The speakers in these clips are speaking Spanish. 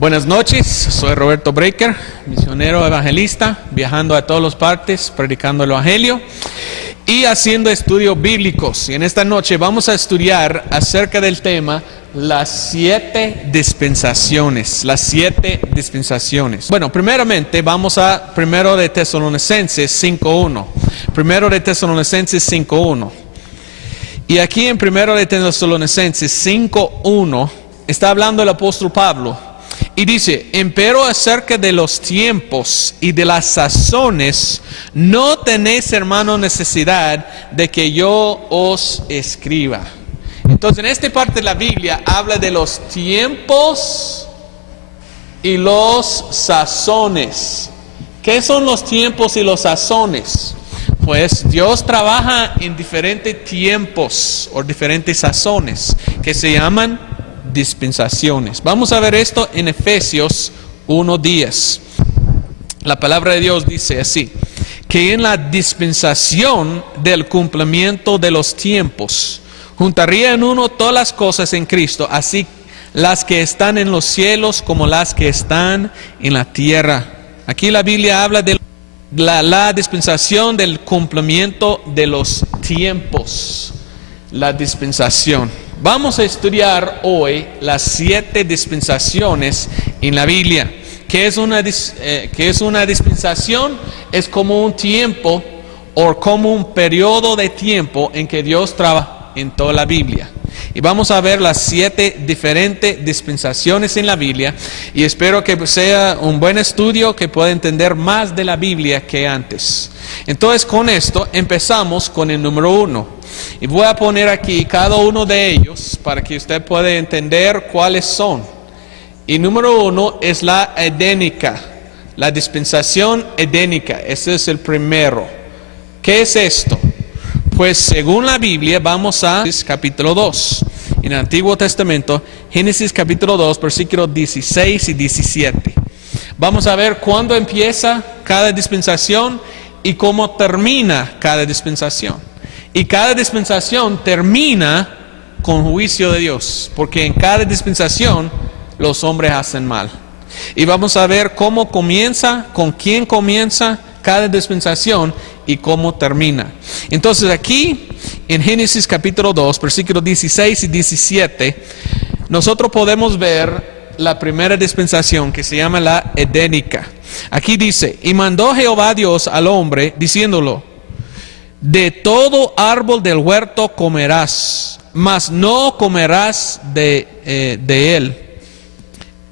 Buenas noches, soy Roberto Breaker, misionero evangelista, viajando a todas las partes, predicando el evangelio y haciendo estudios bíblicos. Y en esta noche vamos a estudiar acerca del tema las 7 dispensaciones. Las 7 dispensaciones. Bueno, primeramente vamos a 1 de Tesalonicenses 5.1. 1 de Tesalonicenses 5.1. Y aquí en 1 de Tesalonicenses 5.1 está hablando el apóstol Pablo. Y dice, empero acerca de los tiempos y de las sazones, no tenéis, hermano, necesidad de que yo os escriba. Entonces, en esta parte de la Biblia habla de los tiempos y los sazones. ¿Qué son los tiempos y los sazones? Pues Dios trabaja en diferentes tiempos o diferentes sazones que se llaman dispensaciones. Vamos a ver esto en Efesios 1:10. La palabra de Dios dice así: que en la dispensación del cumplimiento de los tiempos juntaría en uno todas las cosas en Cristo, así las que están en los cielos como las que están en la tierra. Aquí la Biblia habla de la dispensación del cumplimiento de los tiempos. La dispensación. Vamos a estudiar hoy las 7 dispensaciones en la Biblia. ¿Qué es una dispensación? Es como un tiempo o como un periodo de tiempo en que Dios trabaja en toda la Biblia. Y vamos a ver las 7 diferentes dispensaciones en la Biblia. Y espero que sea un buen estudio que pueda entender más de la Biblia que antes. Entonces, con esto empezamos con el número 1. Y voy a poner aquí cada uno de ellos para que usted pueda entender cuáles son. Y número 1 es la edénica, la dispensación edénica. Ese es el primero. ¿Qué es esto? Pues según la Biblia vamos a Génesis capítulo 2. En el Antiguo Testamento, Génesis capítulo 2, versículos 16 y 17. Vamos a ver cuándo empieza cada dispensación y cómo termina cada dispensación. Y cada dispensación termina con juicio de Dios, porque en cada dispensación los hombres hacen mal. Y vamos a ver cómo comienza, con quién comienza cada dispensación y cómo termina. Entonces aquí en Génesis capítulo 2, versículos 16 y 17, nosotros podemos ver la primera dispensación que se llama la edénica. Aquí dice, y mandó Jehová Dios al hombre diciéndolo, de todo árbol del huerto comerás, mas no comerás de él.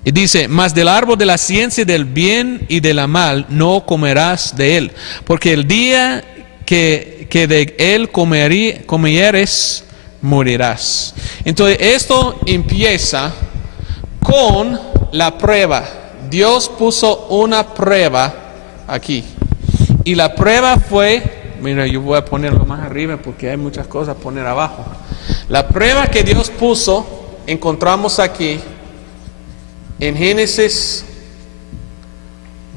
Y dice, mas del árbol de la ciencia del bien y de la mal no comerás de él, porque el día que de él comieres, morirás. Entonces esto empieza con la prueba. Dios puso una prueba aquí. Y la prueba fue... Mira, yo voy a ponerlo más arriba porque hay muchas cosas a poner abajo. La prueba que Dios puso, encontramos aquí en Génesis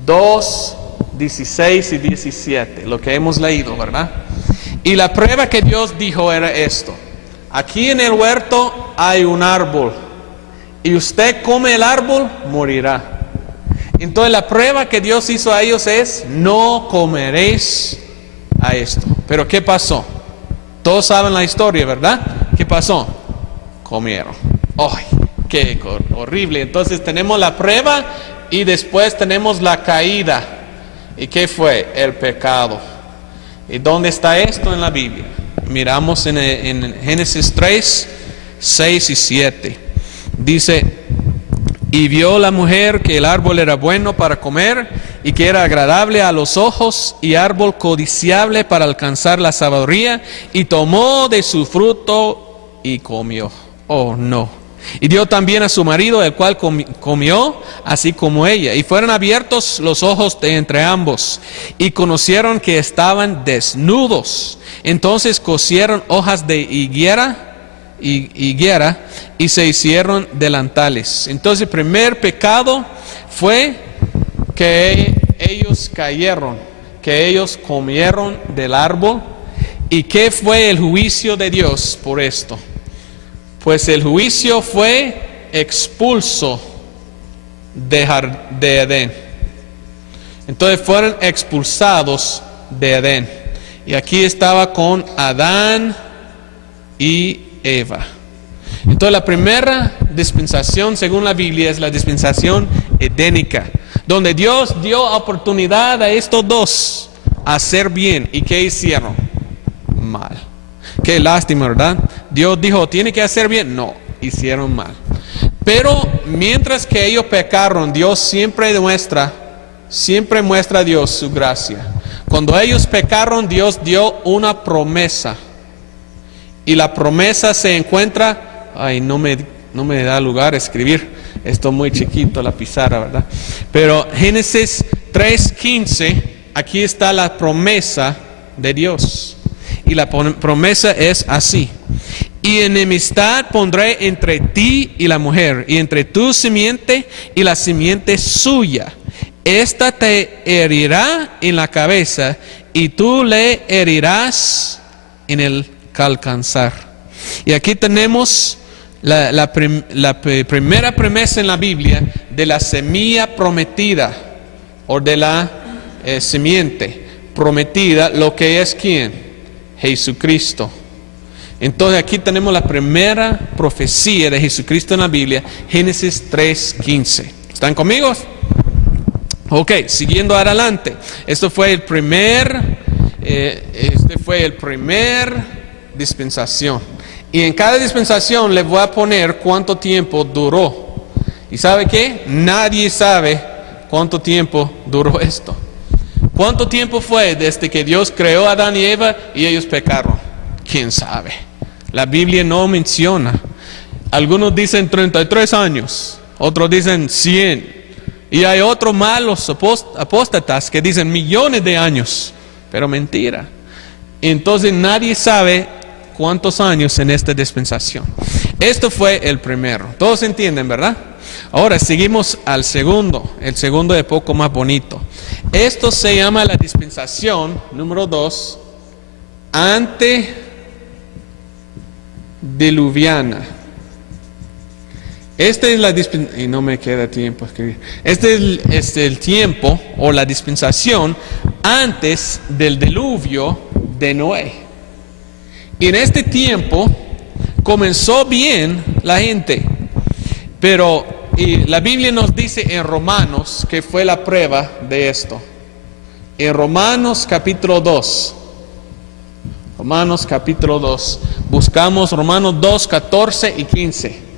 2, 16 y 17, lo que hemos leído, ¿verdad? Y la prueba que Dios dijo era esto: aquí en el huerto hay un árbol y usted come el árbol, morirá. Entonces la prueba que Dios hizo a ellos es: no comeréis a esto. Pero ¿qué pasó? Todos saben la historia, ¿verdad? ¿Qué pasó? Comieron. ¡Ay, qué horrible! Entonces tenemos la prueba y después tenemos la caída. ¿Y qué fue? El pecado. ¿Y dónde está esto en la Biblia? Miramos en Génesis 3, 6 y 7. Dice, y vio la mujer que el árbol era bueno para comer y que era agradable a los ojos y árbol codiciable para alcanzar la sabiduría, y tomó de su fruto y comió. Oh no. Y dio también a su marido, el cual comió así como ella. Y fueron abiertos los ojos de entre ambos y conocieron que estaban desnudos. Entonces cosieron hojas de higuera y se hicieron delantales. Entonces el primer pecado fue que ellos cayeron, que ellos comieron del árbol. ¿Y qué fue el juicio de Dios por esto? Pues el juicio fue expulso de Edén. Entonces fueron expulsados de Edén. Y aquí estaba con Adán y Eva. Entonces la primera dispensación según la Biblia es la dispensación edénica, donde Dios dio oportunidad a estos dos a hacer bien. ¿Y qué hicieron? Mal. Qué lástima, ¿verdad? Dios dijo, ¿tiene que hacer bien? No, hicieron mal. Pero mientras que ellos pecaron, Dios siempre muestra a Dios su gracia. Cuando ellos pecaron, Dios dio una promesa. Y la promesa se encuentra... Ay, no me da lugar a escribir. Esto es muy chiquito, la pizarra, ¿verdad? Pero Génesis 3:15, aquí está la promesa de Dios. Y la promesa es así: y enemistad pondré entre ti y la mujer, y entre tu simiente y la simiente suya. Esta te herirá en la cabeza, y tú le herirás en el calcanzar. Y aquí tenemos la primera promesa en la Biblia de la semilla prometida, o de la simiente prometida, lo que es ¿quién? Jesucristo. Entonces aquí tenemos la primera profecía de Jesucristo en la Biblia, Génesis 3:15. ¿Están conmigo? Ok, siguiendo adelante. Este fue el primer dispensación. Y en cada dispensación le voy a poner cuánto tiempo duró. ¿Y sabe qué? Nadie sabe cuánto tiempo duró esto. ¿Cuánto tiempo fue desde que Dios creó a Adán y Eva y ellos pecaron? ¿Quién sabe? La Biblia no menciona. Algunos dicen 33 años, otros dicen 100. Y hay otros malos apóstatas que dicen millones de años, pero mentira. Entonces nadie sabe cuántos años en esta dispensación. Esto fue el primero. Todos entienden, ¿verdad? Ahora seguimos al segundo. El segundo es poco más bonito. Esto se llama la dispensación número 2, antediluviana. Este es la dispensación, y no me queda tiempo a escribir. Este es el tiempo o la dispensación antes del diluvio de Noé. Y en este tiempo comenzó bien la gente, pero la Biblia nos dice en Romanos que fue la prueba de esto. En Romanos capítulo 2, buscamos Romanos 2, 14 y 15.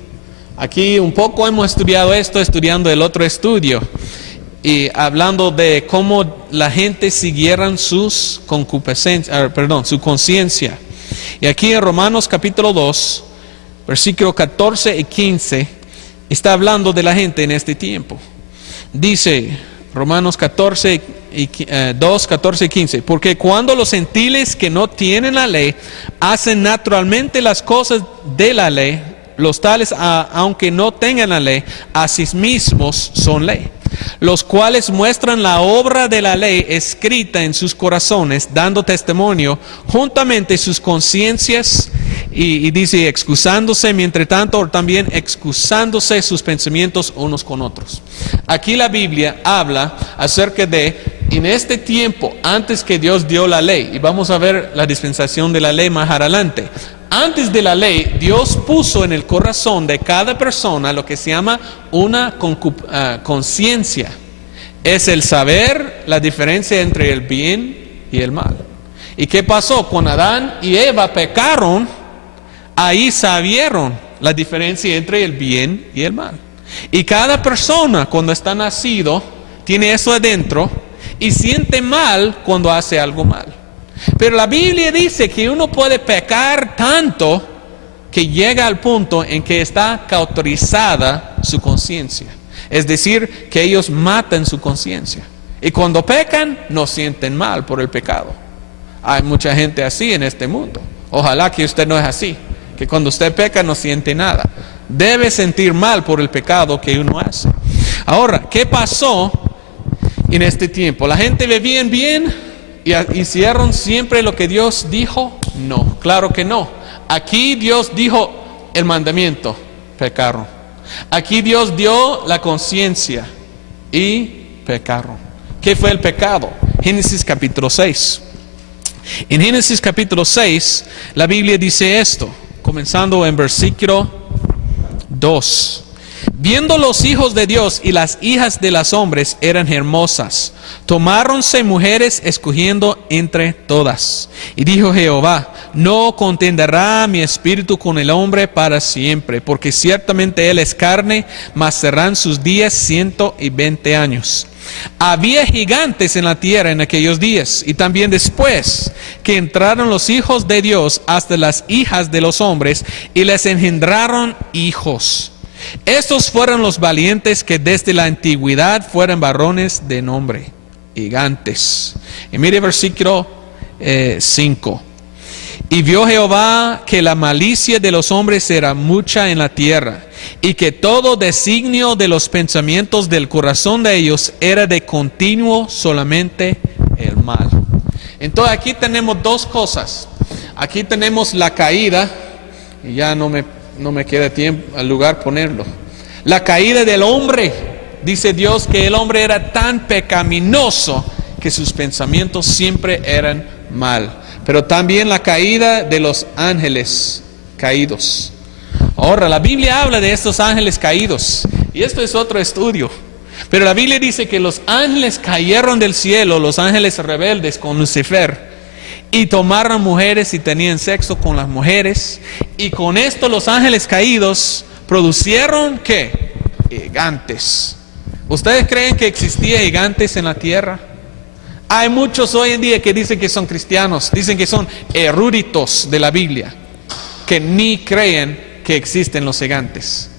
Aquí un poco hemos estudiado esto, estudiando el otro estudio, y hablando de cómo la gente siguieran su conciencia. Y aquí en Romanos capítulo 2, versículo 14 y 15, está hablando de la gente en este tiempo. Dice Romanos 2, 14 y 15, porque cuando los gentiles que no tienen la ley hacen naturalmente las cosas de la ley, los tales, aunque no tengan la ley, a sí mismos son ley, los cuales muestran la obra de la ley escrita en sus corazones, dando testimonio juntamente sus conciencias, y dice excusándose, mientras tanto, o también excusándose sus pensamientos unos con otros. Aquí la Biblia habla acerca de, en este tiempo, antes que Dios dio la ley, y vamos a ver la dispensación de la ley más adelante. Antes de la ley, Dios puso en el corazón de cada persona lo que se llama una conciencia. Es el saber la diferencia entre el bien y el mal. ¿Y qué pasó? Cuando Adán y Eva pecaron, ahí sabieron la diferencia entre el bien y el mal. Y cada persona cuando está nacido tiene eso adentro y siente mal cuando hace algo mal. Pero la Biblia dice que uno puede pecar tanto que llega al punto en que está cauterizada su conciencia. Es decir, que ellos matan su conciencia. Y cuando pecan, no sienten mal por el pecado. Hay mucha gente así en este mundo. Ojalá que usted no es así, que cuando usted peca no siente nada. Debe sentir mal por el pecado que uno hace. Ahora, ¿qué pasó en este tiempo? ¿La gente vivía bien? ¿Y hicieron siempre lo que Dios dijo? No, claro que no. Aquí Dios dijo el mandamiento, pecaron. Aquí Dios dio la conciencia y pecaron. ¿Qué fue el pecado? Génesis capítulo 6. En Génesis capítulo 6, la Biblia dice esto, comenzando en versículo 2. Viendo los hijos de Dios y las hijas de los hombres eran hermosas, tomáronse mujeres escogiendo entre todas. Y dijo Jehová, no contenderá mi espíritu con el hombre para siempre, porque ciertamente él es carne, mas serán sus días 120 años. Había gigantes en la tierra en aquellos días, y también después que entraron los hijos de Dios hasta las hijas de los hombres, y les engendraron hijos. Estos fueron los valientes que desde la antigüedad fueron varones de nombre, gigantes. Y mire versículo 5. Y vio Jehová que la malicia de los hombres era mucha en la tierra, y que todo designio de los pensamientos del corazón de ellos era de continuo solamente el mal. Entonces aquí tenemos dos cosas. Aquí tenemos la caída, y ya no me queda tiempo al lugar ponerlo. La caída del hombre. Dice Dios que el hombre era tan pecaminoso que sus pensamientos siempre eran mal. Pero también la caída de los ángeles caídos. Ahora, la Biblia habla de estos ángeles caídos, y esto es otro estudio. Pero la Biblia dice que los ángeles cayeron del cielo, los ángeles rebeldes con Lucifer, y tomaron mujeres y tenían sexo con las mujeres. Y con esto los ángeles caídos produjeron, ¿qué? Gigantes. ¿Ustedes creen que existía gigantes en la tierra? Hay muchos hoy en día que dicen que son cristianos, dicen que son eruditos de la Biblia, que ni creen que existen los gigantes.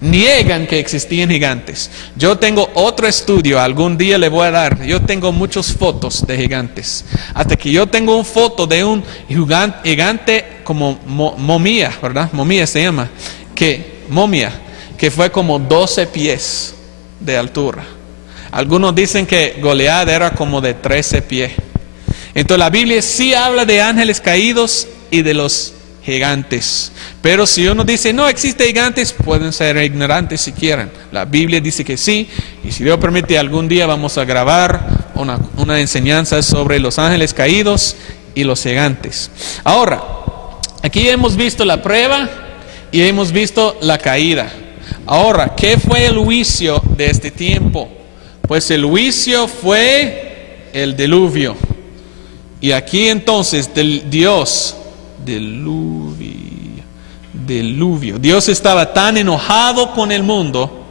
Niegan que existían gigantes. Yo tengo otro estudio, algún día le voy a dar. Yo tengo muchas fotos de gigantes. Hasta que yo tengo una foto de un gigante como momia, ¿verdad? Momia se llama. Momia, que fue como 12 pies de altura. Algunos dicen que Goliat era como de 13 pies. Entonces la Biblia sí habla de ángeles caídos y de los gigantes. Pero si uno dice no existe gigantes, pueden ser ignorantes si quieren. La Biblia dice que sí, y si Dios permite algún día vamos a grabar una enseñanza sobre los ángeles caídos y los gigantes. Ahora, aquí hemos visto la prueba y hemos visto la caída. Ahora, ¿qué fue el juicio de este tiempo? Pues el juicio fue el diluvio. Y aquí entonces Dios, diluvio. Dios estaba tan enojado con el mundo,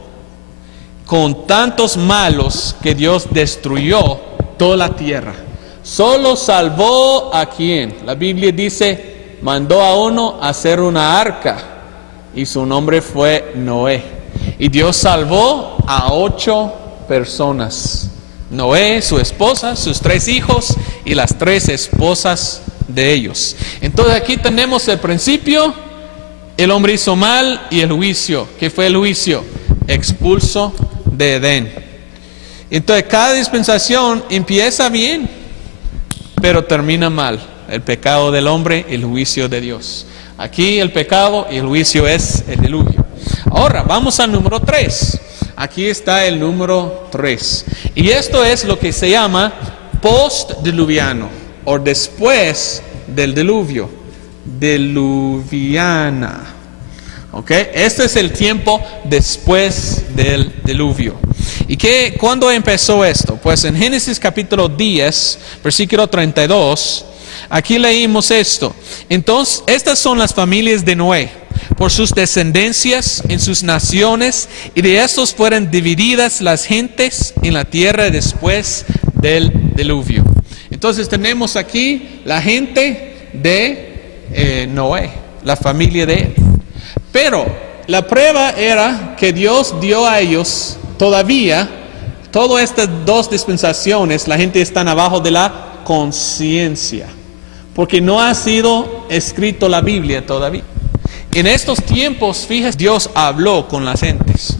con tantos malos, que Dios destruyó toda la tierra. Solo salvó a quién. La Biblia dice, mandó a uno a hacer una arca, y su nombre fue Noé. Y Dios salvó a 8 personas. Noé, su esposa, sus 3 hijos y las 3 esposas de ellos. Entonces aquí tenemos el principio, el hombre hizo mal, y el juicio. ¿Qué fue el juicio? Expulso de Edén. Entonces cada dispensación empieza bien, pero termina mal. El pecado del hombre, el juicio de Dios. Aquí el pecado y el juicio es el diluvio. Ahora vamos al número 3. Aquí está el número 3. Y esto es lo que se llama postdiluviano, o después del diluvio. Diluviana. ¿Ok? Este es el tiempo después del diluvio. ¿Y cuándo empezó esto? Pues en Génesis capítulo 10, versículo 32, aquí leímos esto. Entonces, estas son las familias de Noé, por sus descendencias en sus naciones, y de estos fueron divididas las gentes en la tierra después del diluvio. Entonces tenemos aquí la gente de Noé, la familia de él. Pero la prueba era que Dios dio a ellos todavía, todas estas 2 dispensaciones, la gente está abajo de la conciencia, porque no ha sido escrito la Biblia todavía. En estos tiempos, fíjese, Dios habló con las gentes.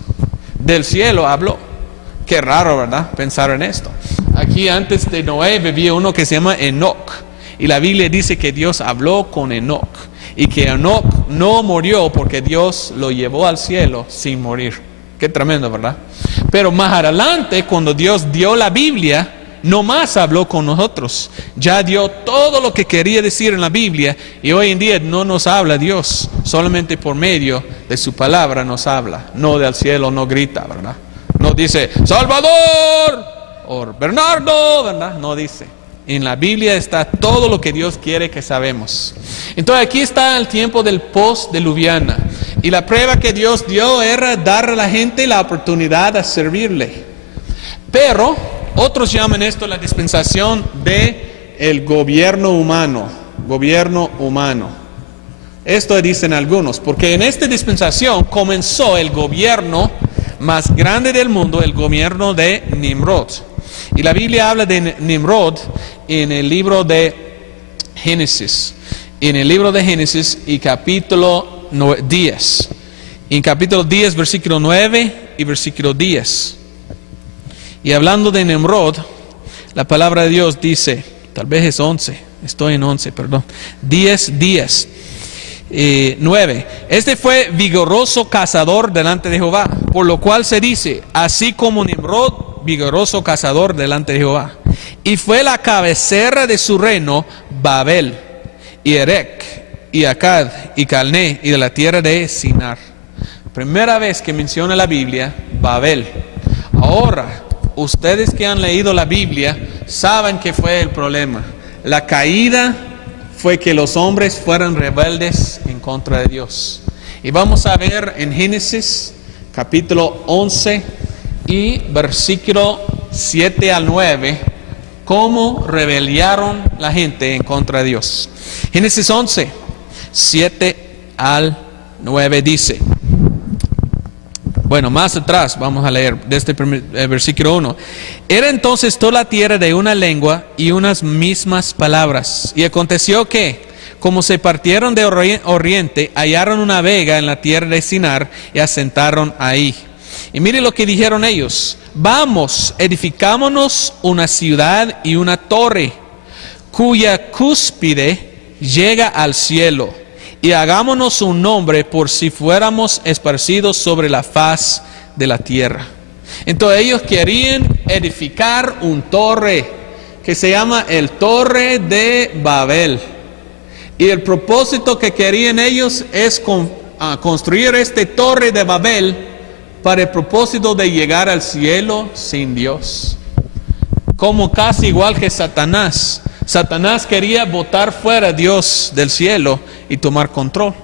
Del cielo habló. Qué raro, ¿verdad? Pensar en esto. Aquí antes de Noé vivía uno que se llama Enoc. Y la Biblia dice que Dios habló con Enoc. Y que Enoc no murió porque Dios lo llevó al cielo sin morir. Qué tremendo, ¿verdad? Pero más adelante, cuando Dios dio la Biblia, no más habló con nosotros. Ya dio todo lo que quería decir en la Biblia, y hoy en día no nos habla Dios, solamente por medio de su palabra nos habla. No del cielo, no grita, ¿verdad? No dice Salvador o Bernardo, ¿verdad? No dice. En la Biblia está todo lo que Dios quiere que sabemos. Entonces aquí está el tiempo del post-diluviana, y la prueba que Dios dio era dar a la gente la oportunidad de servirle. Pero otros llaman esto la dispensación de el gobierno humano. Gobierno humano. Esto dicen algunos, porque en esta dispensación comenzó el gobierno más grande del mundo, el gobierno de Nimrod. Y la Biblia habla de Nimrod en el libro de Génesis. En el libro de Génesis y capítulo 10. En capítulo 10, versículo 9 y versículo 10. Y hablando de Nimrod, la palabra de Dios dice, tal vez es 11, estoy en 11, perdón, 10, 9. Este fue vigoroso cazador delante de Jehová, por lo cual se dice, así como Nimrod, vigoroso cazador delante de Jehová. Y fue la cabecera de su reino Babel, y Erech, y Acad, y Calné, y de la tierra de Sinar. Primera vez que menciona la Biblia, Babel. Ahora, ustedes que han leído la Biblia saben que fue el problema. La caída fue que los hombres fueran rebeldes en contra de Dios. Y vamos a ver en Génesis capítulo 11 y versículo 7 al 9 cómo rebelaron la gente en contra de Dios. Génesis 11, 7 al 9 dice. Bueno, más atrás vamos a leer desde el versículo 1. Era entonces toda la tierra de una lengua y unas mismas palabras. Y aconteció que, como se partieron de oriente, hallaron una vega en la tierra de Sinar y asentaron ahí. Y mire lo que dijeron ellos. Vamos, edificámonos una ciudad y una torre, cuya cúspide llega al cielo. Y hagámonos un nombre por si fuéramos esparcidos sobre la faz de la tierra. Entonces ellos querían edificar un torre que se llama el Torre de Babel. Y el propósito que querían ellos es construir este Torre de Babel para el propósito de llegar al cielo sin Dios. Como casi igual que Satanás. Satanás quería botar fuera a Dios del cielo y tomar control.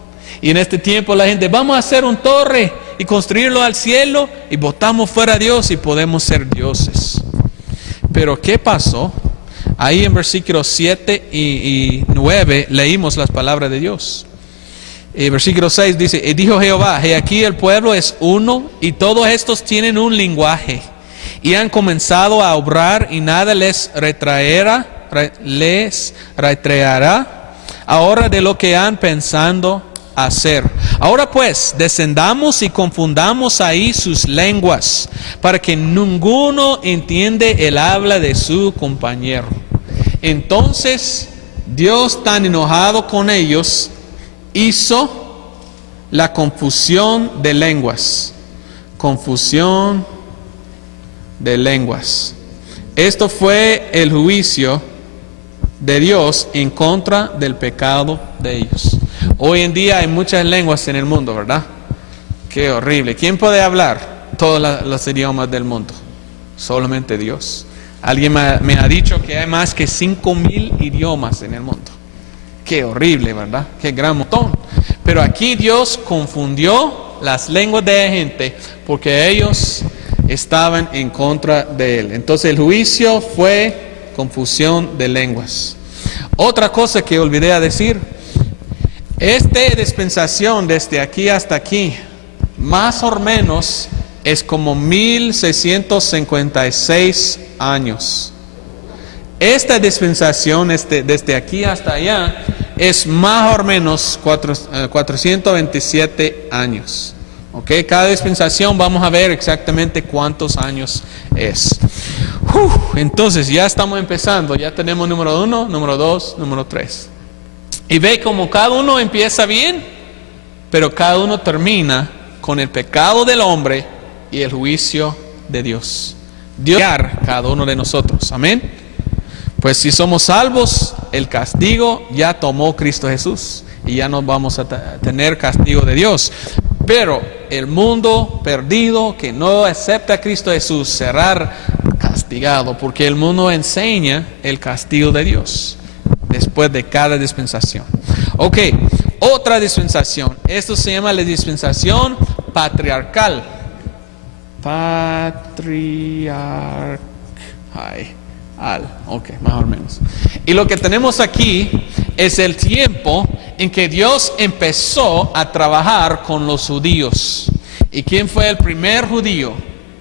Y en este tiempo la gente, vamos a hacer un torre y construirlo al cielo y botamos fuera a Dios y podemos ser dioses. Pero ¿qué pasó? Ahí en versículos 7 y 9 leímos las palabras de Dios. Versículo 6 dice, y dijo Jehová, he aquí el pueblo es uno y todos estos tienen un lenguaje. Y han comenzado a obrar y nada les retraerá ahora de lo que han pensando hacer. Ahora pues, descendamos y confundamos ahí sus lenguas, para que ninguno entiende el habla de su compañero. Entonces, Dios, tan enojado con ellos, hizo la confusión de lenguas. Confusión de lenguas. Esto fue el juicio de Dios en contra del pecado de ellos. Hoy en día hay muchas lenguas en el mundo, ¿verdad? Qué horrible. ¿Quién puede hablar todos los idiomas del mundo? Solamente Dios. Alguien me ha dicho que hay más que 5,000 idiomas en el mundo. Qué horrible, ¿verdad? Qué gran montón. Pero aquí Dios confundió las lenguas de la gente porque ellos estaban en contra de él. Entonces el juicio fue confusión de lenguas. Otra cosa que olvidé a decir, esta dispensación desde aquí hasta aquí, más o menos es como 1656 años. Esta dispensación desde aquí hasta allá es más o menos 427 años. Okay, cada dispensación vamos a ver exactamente cuántos años es. Entonces ya estamos empezando, ya tenemos número 1, número 2, número 3. Y ve como cada uno empieza bien pero cada uno termina con el pecado del hombre y el juicio de Dios. Dios cada uno de nosotros, amén. Pues si somos salvos, el castigo ya tomó Cristo Jesús y ya no vamos a tener castigo de Dios. Pero el mundo perdido que no acepta a Cristo Jesús será castigado, porque el mundo enseña el castigo de Dios después de cada dispensación. Ok, otra dispensación. Esto se llama la dispensación patriarcal. Ok, más o menos. Y lo que tenemos aquí es el tiempo en que Dios empezó a trabajar con los judíos. ¿Y quién fue el primer judío?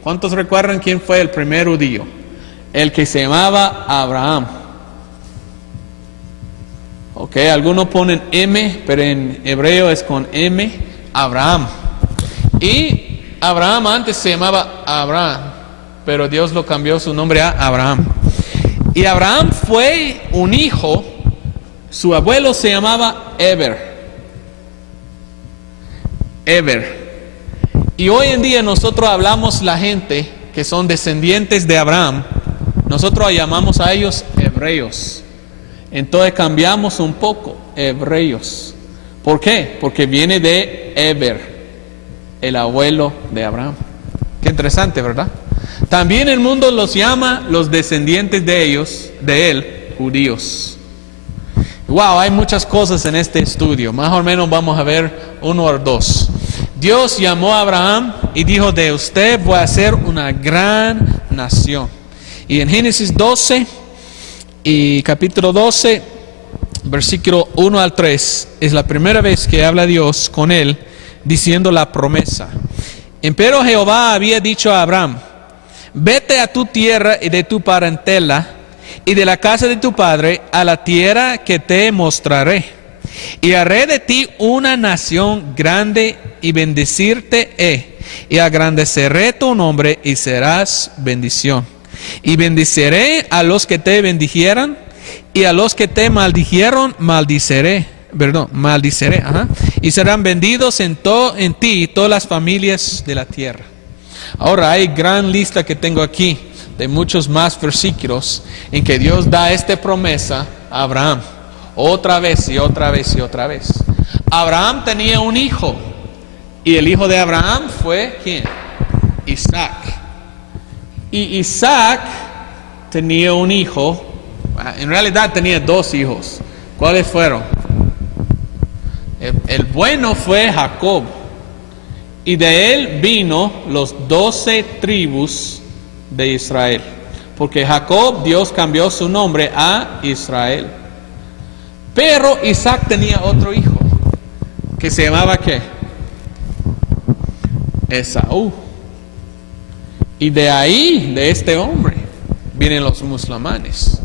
¿Cuántos recuerdan quién fue el primer judío? El que se llamaba Abraham. Ok, algunos ponen M, pero en hebreo es con M, Abraham. Y Abraham antes se llamaba Abraham, pero Dios lo cambió su nombre a Abraham. Y Abraham fue un hijo, su abuelo se llamaba Eber. Y hoy en día nosotros hablamos la gente que son descendientes de Abraham, nosotros llamamos a ellos hebreos. Entonces cambiamos un poco, hebreos. ¿Por qué? Porque viene de Eber, el abuelo de Abraham. Qué interesante, ¿verdad? También el mundo los llama los descendientes de ellos, de él, judíos. Wow, hay muchas cosas en este estudio. Más o menos vamos a ver uno o dos. Dios llamó a Abraham y dijo: de usted voy a hacer una gran nación. Y en Génesis 12 y capítulo 12, versículo 1 al 3, es la primera vez que habla Dios con él, diciendo la promesa. Empero Jehová había dicho a Abraham: vete a tu tierra y de tu parentela y de la casa de tu padre a la tierra que te mostraré. Y haré de ti una nación grande y bendecirte y agrandeceré tu nombre y serás bendición. Y bendeciré a los que te bendijeran y a los que te maldijeron maldiciré. Y serán benditos en ti todas las familias de la tierra. Ahora hay gran lista que tengo aquí de muchos más versículos en que Dios da esta promesa a Abraham. Otra vez y otra vez y otra vez. Abraham tenía un hijo. Y el hijo de Abraham fue ¿quién? Isaac. Y Isaac tenía un hijo. En realidad tenía dos hijos. ¿Cuáles fueron? El bueno fue Jacob. Y de él vino los 12 tribus de Israel. Porque Jacob, Dios cambió su nombre a Israel. Pero Isaac tenía otro hijo, que se llamaba ¿qué? Esaú. Y de ahí, de este hombre, vienen los musulmanes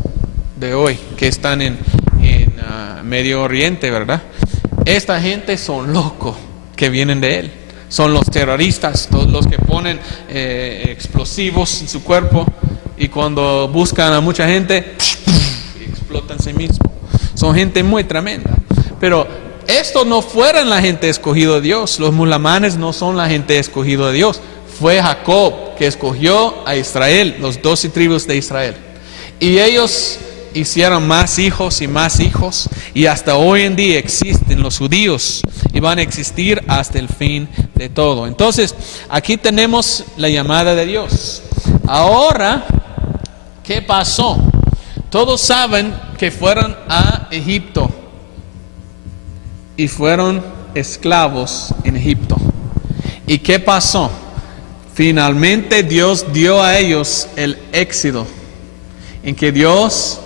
de hoy, que están en Medio Oriente, ¿verdad? Esta gente son locos que vienen de él. Son los terroristas, todos los que ponen explosivos en su cuerpo y cuando buscan a mucha gente, explotan a sí mismos. Son gente muy tremenda. Pero estos no fueron la gente escogida de Dios. Los musulmanes no son la gente escogida de Dios. Fue Jacob que escogió a Israel, los 12 tribus de Israel. Y ellos hicieron más hijos y hasta hoy en día existen los judíos y van a existir hasta el fin de todo. Entonces, aquí tenemos la llamada de Dios. Ahora, ¿qué pasó? Todos saben que fueron a Egipto y fueron esclavos en Egipto. ¿Y qué pasó? Finalmente Dios dio a ellos el éxodo, en que Dios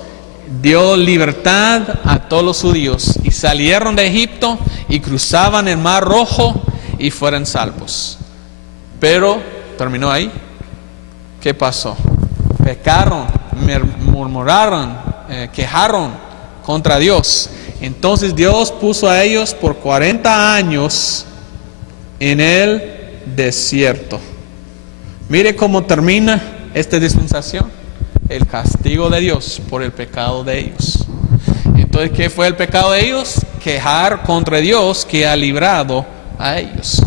dio libertad a todos los judíos y salieron de Egipto y cruzaban el Mar Rojo y fueron salvos. Pero terminó ahí. ¿Qué pasó? Pecaron, murmuraron, quejaron contra Dios. Entonces Dios puso a ellos por 40 años en el desierto. Mire cómo termina esta dispensación. El castigo de Dios por el pecado de ellos. Entonces, ¿qué fue el pecado de ellos? Quejar contra Dios que ha librado a ellos.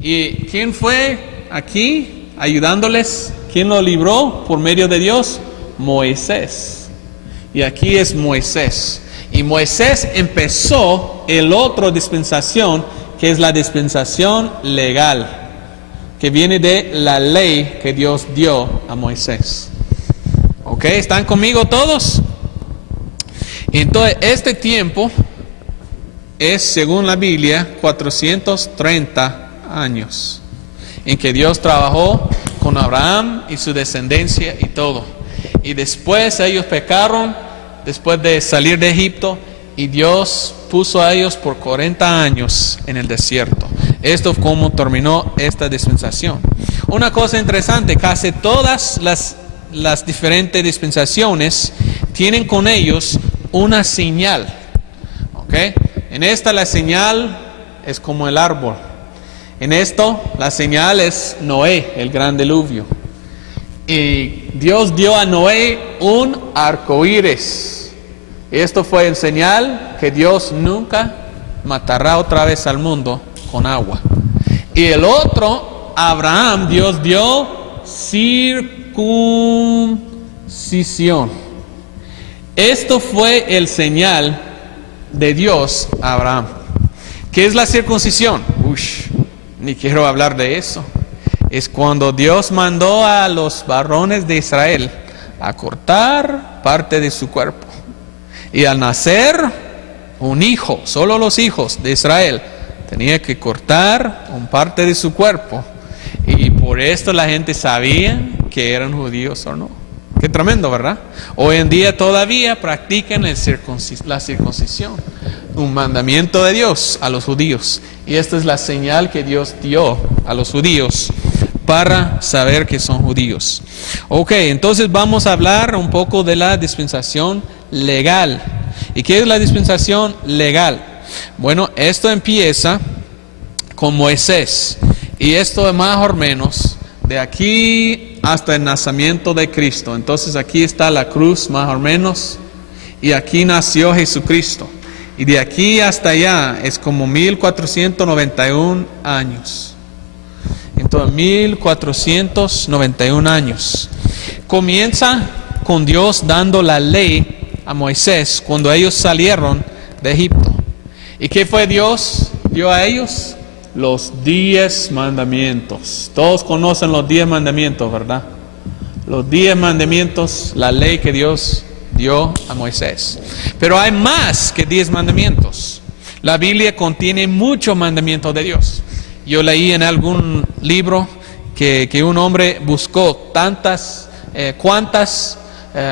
¿Y quién fue aquí ayudándoles? ¿Quién lo libró por medio de Dios? Moisés. Y aquí es Moisés. Y Moisés empezó el otro dispensación, que es la dispensación legal, que viene de la ley que Dios dio a Moisés. ¿Ok? ¿Están conmigo todos? Entonces, este tiempo es, según la Biblia, 430 años, en que Dios trabajó con Abraham y su descendencia y todo. Y después ellos pecaron, después de salir de Egipto, y Dios puso a ellos por 40 años en el desierto. Esto es como terminó esta dispensación. Una cosa interesante, casi todas las diferentes dispensaciones tienen con ellos una señal. ¿Ok? En esta la señal es como el árbol. En esto la señal es Noé, el gran diluvio. Y Dios dio a Noé un arco iris. Esto fue en señal que Dios nunca matará otra vez al mundo con agua. Y el otro, Abraham, Dios dio circuncisión. Esto fue el señal de Dios a Abraham. ¿Qué es la circuncisión? Ni quiero hablar de eso. Es cuando Dios mandó a los varones de Israel a cortar parte de su cuerpo. Y al nacer un hijo, solo los hijos de Israel, tenía que cortar una parte de su cuerpo. Y por esto la gente sabía que eran judíos o no. Qué tremendo, ¿verdad? Hoy en día todavía practican la circuncisión, un mandamiento de Dios a los judíos. Y esta es la señal que Dios dio a los judíos para saber que son judíos. Ok, entonces vamos a hablar un poco de la dispensación legal. ¿Y qué es la dispensación legal? Bueno, esto empieza con Moisés. Y esto es más o menos de aquí hasta el nacimiento de Cristo. Entonces aquí está la cruz más o menos. Y aquí nació Jesucristo. Y de aquí hasta allá es como 1491 años. Entonces 1491 años. Comienza con Dios dando la ley a Moisés cuando ellos salieron de Egipto. ¿Y qué fue Dios? Dio a ellos los 10 mandamientos. Todos conocen los 10 mandamientos, ¿verdad? Los 10 mandamientos, la ley que Dios dio a Moisés. Pero hay más que 10 mandamientos. La Biblia contiene muchos mandamientos de Dios. Yo leí en algún libro que un hombre buscó cuántos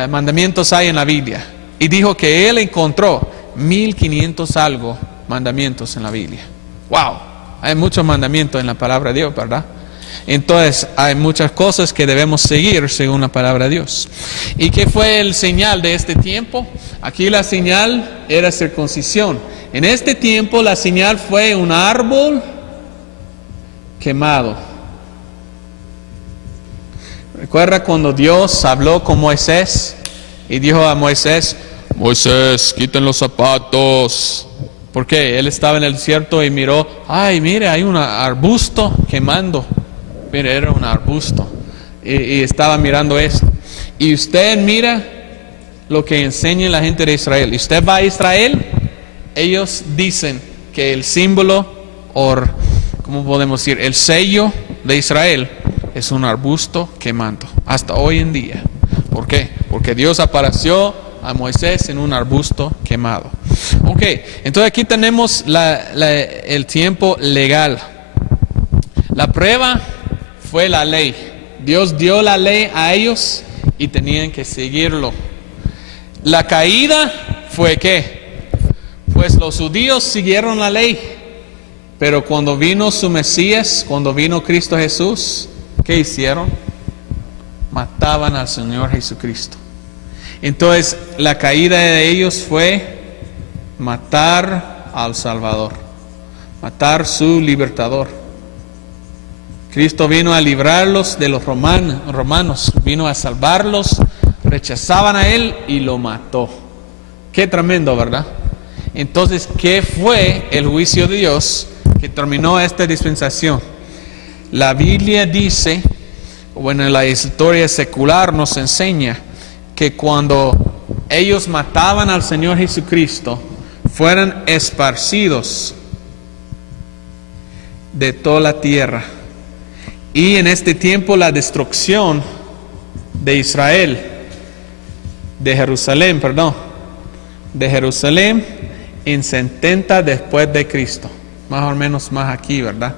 mandamientos hay en la Biblia. Y dijo que él encontró 1500 algo mandamientos en la Biblia. ¡Wow! Hay muchos mandamientos en la palabra de Dios, ¿verdad? Entonces hay muchas cosas que debemos seguir según la palabra de Dios. ¿Y qué fue el señal de este tiempo? Aquí la señal era circuncisión. En este tiempo la señal fue un árbol quemado. ¿Recuerda cuando Dios habló con Moisés y dijo a Moisés: Moisés, quiten los zapatos? ¿Por qué? Él estaba en el desierto y miró, ay, mire, hay un arbusto quemando. Mire, era un arbusto. Y estaba mirando esto. Y usted mira lo que enseña la gente de Israel. Y usted va a Israel, ellos dicen que el símbolo, o ¿cómo podemos decir? El sello de Israel es un arbusto quemando. Hasta hoy en día. ¿Por qué? Porque Dios apareció a Moisés en un arbusto quemado. Ok, entonces aquí tenemos el tiempo legal. La prueba fue la ley. Dios dio la ley a ellos y tenían que seguirlo. La caída fue ¿qué? Pues los judíos siguieron la ley, pero cuando vino su Mesías, cuando vino Cristo Jesús, ¿qué hicieron? Mataban al Señor Jesucristo. Entonces la caída de ellos fue matar al Salvador, matar su libertador. Cristo vino a librarlos de los romanos, vino a salvarlos, rechazaban a Él y lo mató. Qué tremendo, ¿verdad? Entonces, ¿qué fue el juicio de Dios? que terminó esta dispensación. La Biblia dice, bueno, la historia secular nos enseña que cuando ellos mataban al Señor Jesucristo, fueron esparcidos de toda la tierra. Y en este tiempo la destrucción de Israel, de Jerusalén en 70 después de Cristo, más o menos más aquí, ¿verdad?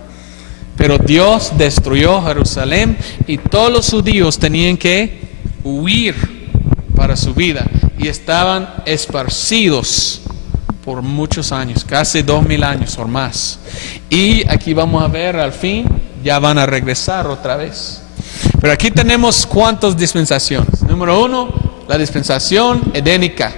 Pero Dios destruyó Jerusalén y todos los judíos tenían que huir para su vida y estaban esparcidos por muchos años, casi 2000 años o más. Y aquí vamos a ver al fin, ya van a regresar otra vez. Pero aquí tenemos cuántas dispensaciones. Número 1, la dispensación edénica.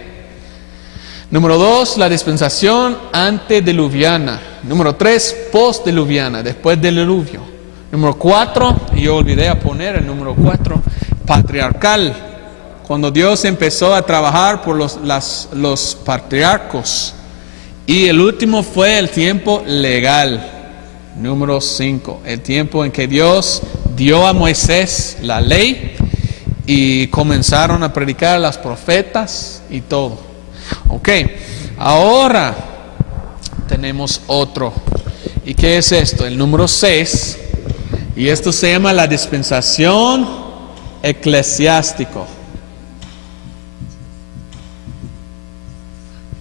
Número 2, la dispensación antediluviana. Número 3, postdiluviana, después del diluvio. Número 4, y yo olvidé a poner el número 4, patriarcal. Cuando Dios empezó a trabajar por los patriarcos. Y el último fue el tiempo legal. Número 5, el tiempo en que Dios dio a Moisés la ley y comenzaron a predicar a los profetas y todo. Ok, ahora tenemos otro. ¿Y qué es esto? El número 6. Y esto se llama la dispensación eclesiástica.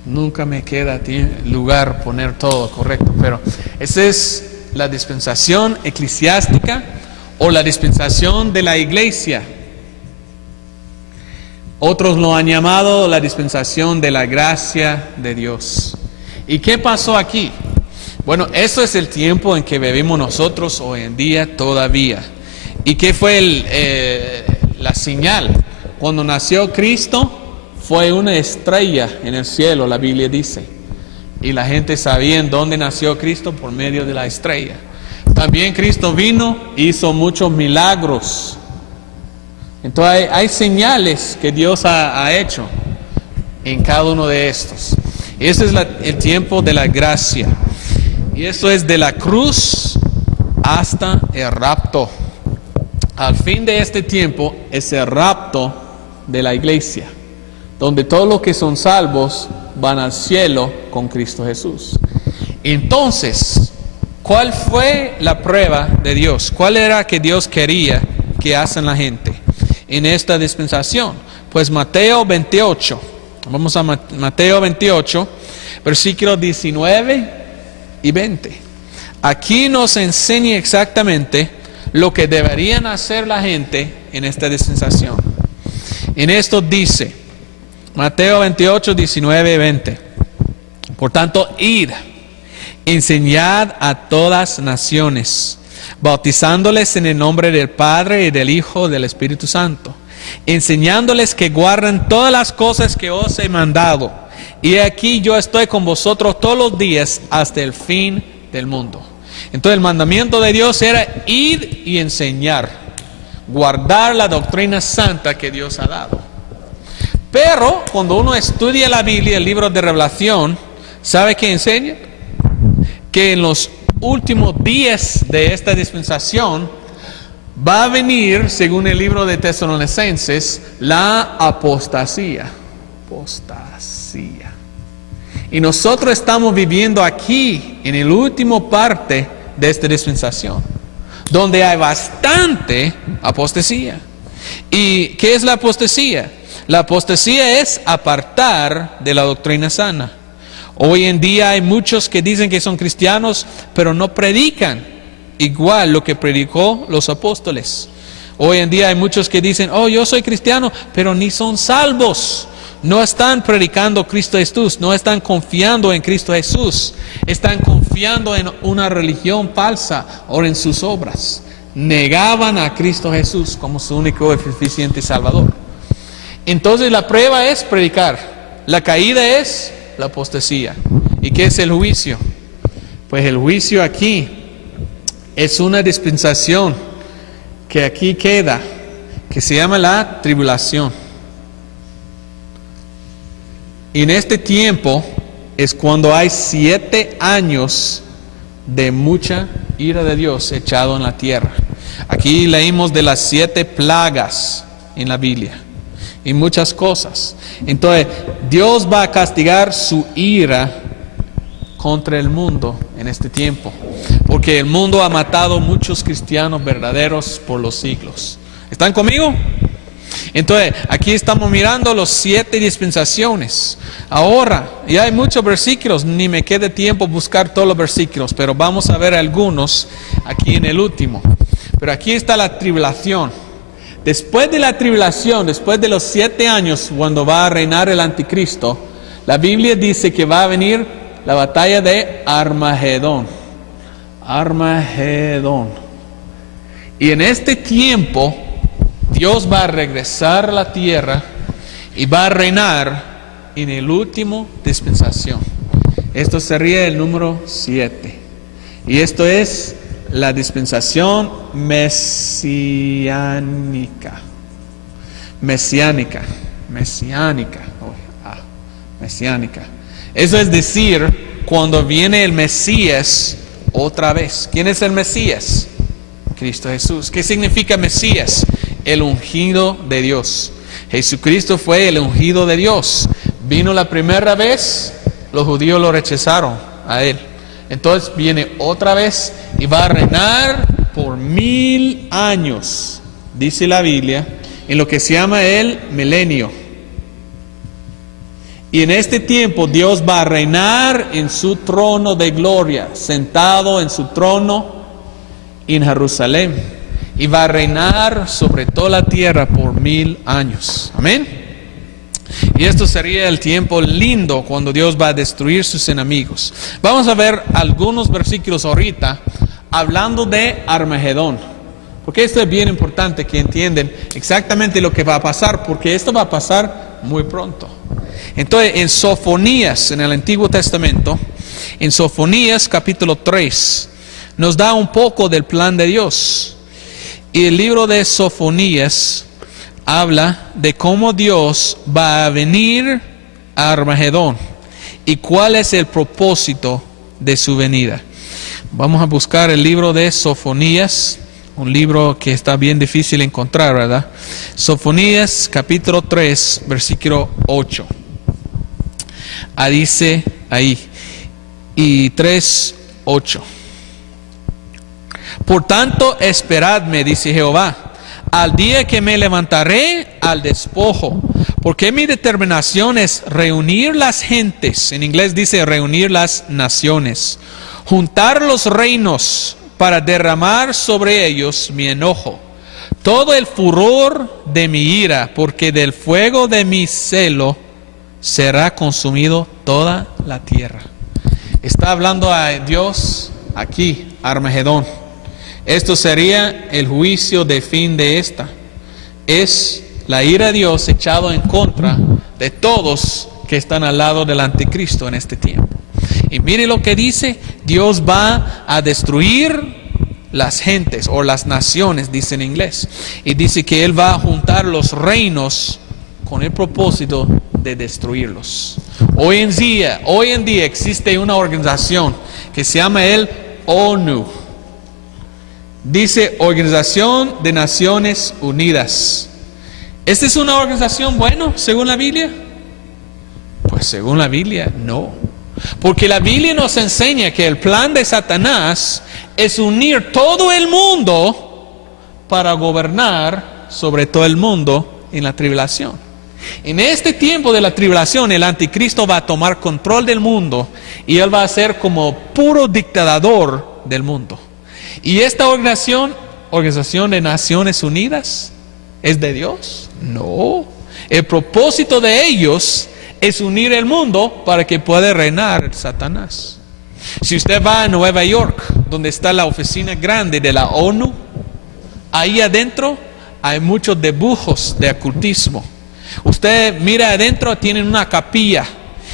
Nunca me queda lugar poner todo correcto, pero esa es la dispensación eclesiástica o la dispensación de la iglesia. Otros lo han llamado la dispensación de la gracia de Dios. ¿Y qué pasó aquí? Bueno, eso es el tiempo en que vivimos nosotros hoy en día todavía. ¿Y qué fue la señal? Cuando nació Cristo, fue una estrella en el cielo, la Biblia dice. Y la gente sabía en dónde nació Cristo por medio de la estrella. También Cristo vino, hizo muchos milagros. Entonces hay señales que Dios ha hecho en cada uno de estos. Ese es el tiempo de la gracia. Y eso es de la cruz hasta el rapto. Al fin de este tiempo es el rapto de la iglesia, donde todos los que son salvos van al cielo con Cristo Jesús. Entonces, ¿cuál fue la prueba de Dios? ¿Cuál era que Dios quería que hacen la gente en esta dispensación? Pues Mateo 28. Vamos a Mateo 28, versículos 19 y 20. Aquí nos enseña exactamente lo que deberían hacer la gente en esta dispensación. En esto dice, Mateo 28, 19 y 20. Por tanto, id, enseñad a todas naciones, bautizándoles en el nombre del Padre y del Hijo y del Espíritu Santo, enseñándoles que guarden todas las cosas que os he mandado. Y aquí yo estoy con vosotros todos los días hasta el fin del mundo. Entonces el mandamiento de Dios era ir y enseñar, guardar la doctrina santa que Dios ha dado. Pero cuando uno estudia la Biblia, el libro de Revelación, ¿sabe qué enseña? Que en los últimos días de esta dispensación va a venir, según el libro de Tesalonicenses, la apostasía. Y nosotros estamos viviendo aquí en el último parte de esta dispensación, donde hay bastante apostasía. ¿Y qué es la apostasía? La apostasía es apartar de la doctrina sana. Hoy en día hay muchos que dicen que son cristianos, pero no predican igual lo que predicó los apóstoles. Hoy en día hay muchos que dicen, oh, yo soy cristiano, pero ni son salvos. No están predicando Cristo Jesús, no están confiando en Cristo Jesús. Están confiando en una religión falsa o en sus obras. Negaban a Cristo Jesús como su único eficiente Salvador. Entonces la prueba es predicar. La caída es la apostasía. ¿Y qué es el juicio? Pues el juicio aquí es una dispensación que aquí queda, que se llama la tribulación. Y en este tiempo es cuando hay 7 años de mucha ira de Dios echado en la tierra. Aquí leímos de las 7 plagas en la Biblia y muchas cosas. Entonces, Dios va a castigar su ira contra el mundo en este tiempo, porque el mundo ha matado muchos cristianos verdaderos por los siglos. ¿Están conmigo? Entonces, aquí estamos mirando los 7 dispensaciones. Ahora, ya hay muchos versículos, ni me quede tiempo buscar todos los versículos, pero vamos a ver algunos aquí en el último. Pero aquí está la tribulación. Después de la tribulación, después de los 7 años, cuando va a reinar el anticristo, la Biblia dice que va a venir la batalla de Armagedón. Armagedón. Y en este tiempo, Dios va a regresar a la tierra y va a reinar en el último dispensación. Esto sería el número 7. Y esto es la dispensación mesiánica. Mesiánica. Eso es decir, cuando viene el Mesías otra vez. ¿Quién es el Mesías? Cristo Jesús. ¿Qué significa Mesías? El ungido de Dios. Jesucristo fue el ungido de Dios. Vino la primera vez, los judíos lo rechazaron a él. Entonces viene otra vez y va a reinar por 1000 años, dice la Biblia, en lo que se llama el milenio. Y en este tiempo Dios va a reinar en su trono de gloria, sentado en su trono en Jerusalén. Y va a reinar sobre toda la tierra por 1000 años. Amén. Y esto sería el tiempo lindo cuando Dios va a destruir sus enemigos. Vamos a ver algunos versículos ahorita hablando de Armagedón. Porque esto es bien importante que entiendan exactamente lo que va a pasar, porque esto va a pasar muy pronto. Entonces, en Sofonías, en el Antiguo Testamento, en Sofonías capítulo 3, nos da un poco del plan de Dios. Y el libro de Sofonías habla de cómo Dios va a venir a Armagedón y cuál es el propósito de su venida. Vamos a buscar el libro de Sofonías, un libro que está bien difícil de encontrar, ¿verdad? Sofonías capítulo 3, versículo 8. Dice ahí, y 3:8. Por tanto, esperadme, dice Jehová, al día que me levantaré al despojo, porque mi determinación es reunir las gentes, en inglés dice reunir las naciones, juntar los reinos para derramar sobre ellos mi enojo, todo el furor de mi ira, porque del fuego de mi celo será consumido toda la tierra. Está hablando a Dios aquí, Armagedón. Esto sería el juicio de fin de esta. Es la ira de Dios echado en contra de todos que están al lado del anticristo en este tiempo. Y mire lo que dice, Dios va a destruir las gentes o las naciones, dice en inglés. Y dice que Él va a juntar los reinos con el propósito de destruirlos. Hoy en día existe una organización que se llama el ONU. Dice Organización de Naciones Unidas. ¿Esta es una organización buena según la Biblia? Pues según la Biblia, no. Porque la Biblia nos enseña que el plan de Satanás es unir todo el mundo para gobernar sobre todo el mundo en la tribulación. En este tiempo de la tribulación, el anticristo va a tomar control del mundo y él va a ser como puro dictador del mundo. ¿Y esta organización de Naciones Unidas es de Dios? No. El propósito de ellos es unir el mundo para que pueda reinar Satanás. Si usted va a Nueva York, donde está la oficina grande de la ONU, ahí adentro hay muchos dibujos de ocultismo. Usted mira adentro, tienen una capilla.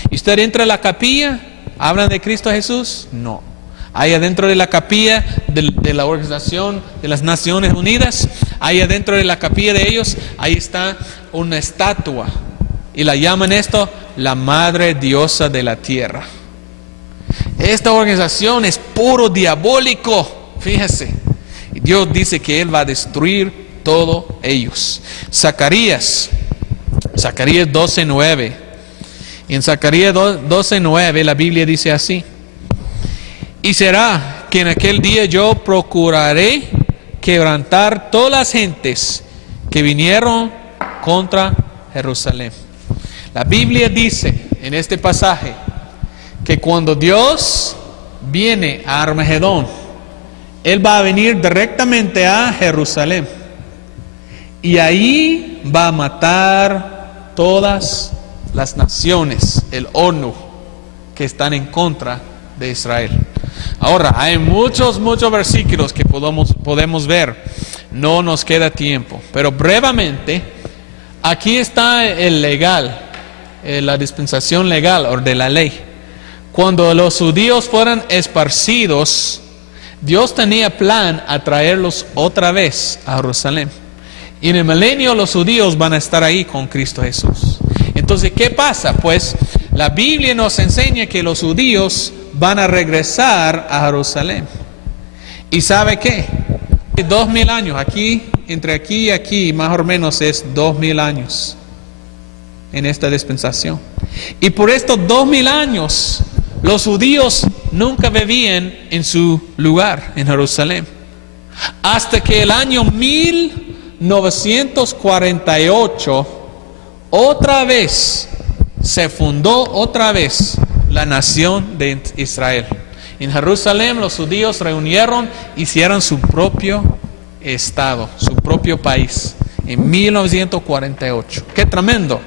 ¿Y usted entra a la capilla? ¿Hablan de Cristo Jesús? No. Ahí adentro de la capilla de la Organización de las Naciones Unidas, ahí adentro de la capilla de ellos, ahí está una estatua. Y la llaman esto la Madre Diosa de la Tierra. Esta organización es puro diabólico. Fíjese. Y Dios dice que Él va a destruir todos ellos. Zacarías 12:9. Y en Zacarías 12:9 la Biblia dice así: y será que en aquel día yo procuraré quebrantar todas las gentes que vinieron contra Jerusalén. La Biblia dice en este pasaje que cuando Dios viene a Armagedón, Él va a venir directamente a Jerusalén. Y ahí va a matar todas las naciones, el ONU, que están en contra de Israel. Ahora, hay muchos versículos que podemos ver. No nos queda tiempo. Pero brevemente, aquí está el legal, la dispensación legal o de la ley. Cuando los judíos fueran esparcidos, Dios tenía plan a traerlos otra vez a Jerusalén. Y en el milenio los judíos van a estar ahí con Cristo Jesús. Entonces, ¿qué pasa? Pues la Biblia nos enseña que los judíos van a regresar a Jerusalén. ¿Y sabe qué? 2000 años, entre aquí y aquí, más o menos es 2000 años en esta dispensación. Y por estos 2000 años, los judíos nunca vivían en su lugar, en Jerusalén. Hasta que el año 1948, otra vez, se fundó otra vez la nación de Israel. En Jerusalén los judíos reunieron, hicieron su propio estado, su propio país, en 1948. ¡Qué tremendo!